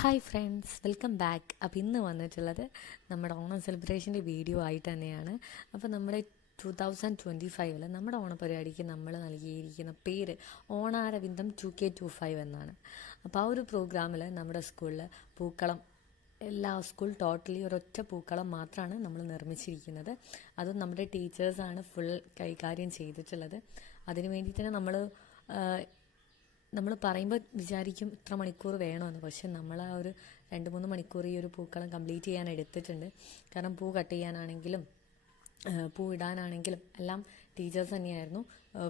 Hi friends, welcome back. അപ്പോൾ ഇന്ന് വന്നിട്ടുള്ളത് നമ്മുടെ ഓണം സെലിബ്രേഷൻ്റെ വീഡിയോ ആയിട്ട് തന്നെയാണ്. അപ്പോൾ നമ്മുടെ 2025 നമ്മുടെ ഓണപരിപാടിക്ക് നമ്മൾ നൽകിയിരിക്കുന്ന പേര് ഓണാരവിന്ദം 2K25 എന്നാണ്. അപ്പോൾ ആ ഒരു പ്രോഗ്രാമിൽ നമ്മുടെ സ്കൂളിൽ പൂക്കളം എല്ലാ സ്കൂൾ ടോട്ടലി ഒരൊറ്റ പൂക്കളം മാത്രമാണ് നമ്മൾ നിർമ്മിച്ചിരിക്കുന്നത്. അതും നമ്മുടെ ടീച്ചേഴ്സാണ് ഫുൾ കൈകാര്യം ചെയ്തിട്ടുള്ളത്. അതിന് വേണ്ടി തന്നെ നമ്മൾ പറയുമ്പോൾ വിചാരിക്കും ഇത്ര മണിക്കൂർ വേണമെന്ന്. പക്ഷെ നമ്മൾ ആ ഒരു 2-3 മണിക്കൂർ ഈ ഒരു പൂക്കളം കംപ്ലീറ്റ് ചെയ്യാൻ എടുത്തിട്ടുണ്ട്. കാരണം പൂ കട്ട് ചെയ്യാനാണെങ്കിലും പൂ ഇടാനാണെങ്കിലും എല്ലാം ടീച്ചേഴ്സ് തന്നെയായിരുന്നു.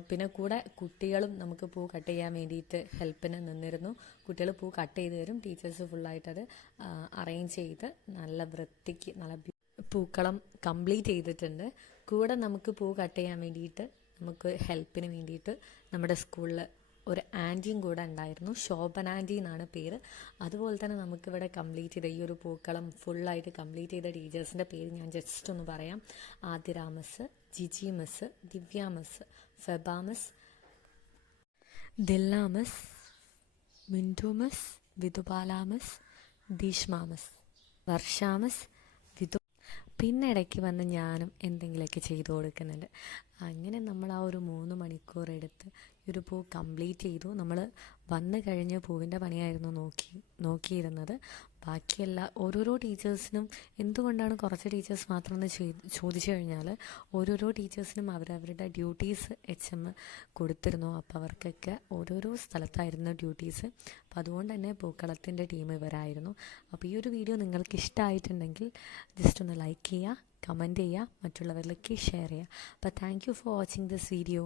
പിന്നെ കൂടെ കുട്ടികളും നമുക്ക് പൂ കട്ട് ചെയ്യാൻ വേണ്ടിയിട്ട് ഹെൽപ്പിന് നിന്നിരുന്നു. കുട്ടികൾ പൂ കട്ട് ചെയ്ത് തരും, ടീച്ചേഴ്സ് ഫുള്ളായിട്ടത് അറേഞ്ച് ചെയ്ത് നല്ല വൃത്തിക്ക് നല്ല പൂക്കളം കംപ്ലീറ്റ് ചെയ്തിട്ടുണ്ട്. കൂടെ നമുക്ക് പൂ കട്ട് ചെയ്യാൻ വേണ്ടിയിട്ട് നമുക്ക് ഹെൽപ്പിന് വേണ്ടിയിട്ട് നമ്മുടെ സ്കൂളിൽ ഒരു ആൻറ്റിയും കൂടെ ഉണ്ടായിരുന്നു. ശോഭന ആൻറ്റി എന്നാണ് പേര്. അതുപോലെ തന്നെ നമുക്കിവിടെ കംപ്ലീറ്റ് ചെയ്ത ഈ ഒരു പൂക്കളം ഫുള്ളായിട്ട് കംപ്ലീറ്റ് ചെയ്ത ടീച്ചേഴ്സിൻ്റെ പേര് ഞാൻ ജസ്റ്റ് ഒന്ന് പറയാം. Athira miss, Jiji miss, Divya miss, Feba miss, Dilna miss, Mintu miss, Vidhubala miss, Deeshma miss, Varsha miss, പിന്നെ ഇടയ്ക്ക് വന്ന് ഞാനും എന്തെങ്കിലുമൊക്കെ ചെയ്തു കൊടുക്കുന്നുണ്ട്. അങ്ങനെ നമ്മൾ ആ ഒരു 3 മണിക്കൂർ എടുത്ത് ഈ ഒരു പൂ കംപ്ലീറ്റ് ചെയ്തു. നമ്മൾ വന്നു കഴിഞ്ഞ് പൂവിൻ്റെ പണിയായിരുന്നു നോക്കിയിരുന്നത്. ബാക്കിയെല്ലാം ഓരോരോ ടീച്ചേഴ്സിനും എന്തുകൊണ്ടാണ് കുറച്ച് ടീച്ചേഴ്സ് മാത്രം എന്ന് ചോദിച്ചു കഴിഞ്ഞാൽ ഓരോരോ ടീച്ചേഴ്സിനും അവരവരുടെ ഡ്യൂട്ടീസ് HM കൊടുത്തിരുന്നു. അപ്പോൾ അവർക്കൊക്കെ ഓരോരോ സ്ഥലത്തായിരുന്നു ഡ്യൂട്ടീസ്. അപ്പോൾ അതുകൊണ്ട് തന്നെ പൂക്കളത്തിൻ്റെ ടീം ഇവരായിരുന്നു. അപ്പോൾ ഈ ഒരു വീഡിയോ നിങ്ങൾക്ക് ഇഷ്ടമായിട്ടുണ്ടെങ്കിൽ ജസ്റ്റ് ഒന്ന് ലൈക്ക് ചെയ്യുക, കമൻറ്റ് ചെയ്യുക, മറ്റുള്ളവരിലേക്ക് ഷെയർ ചെയ്യുക. അപ്പോൾ thank you for watching this video.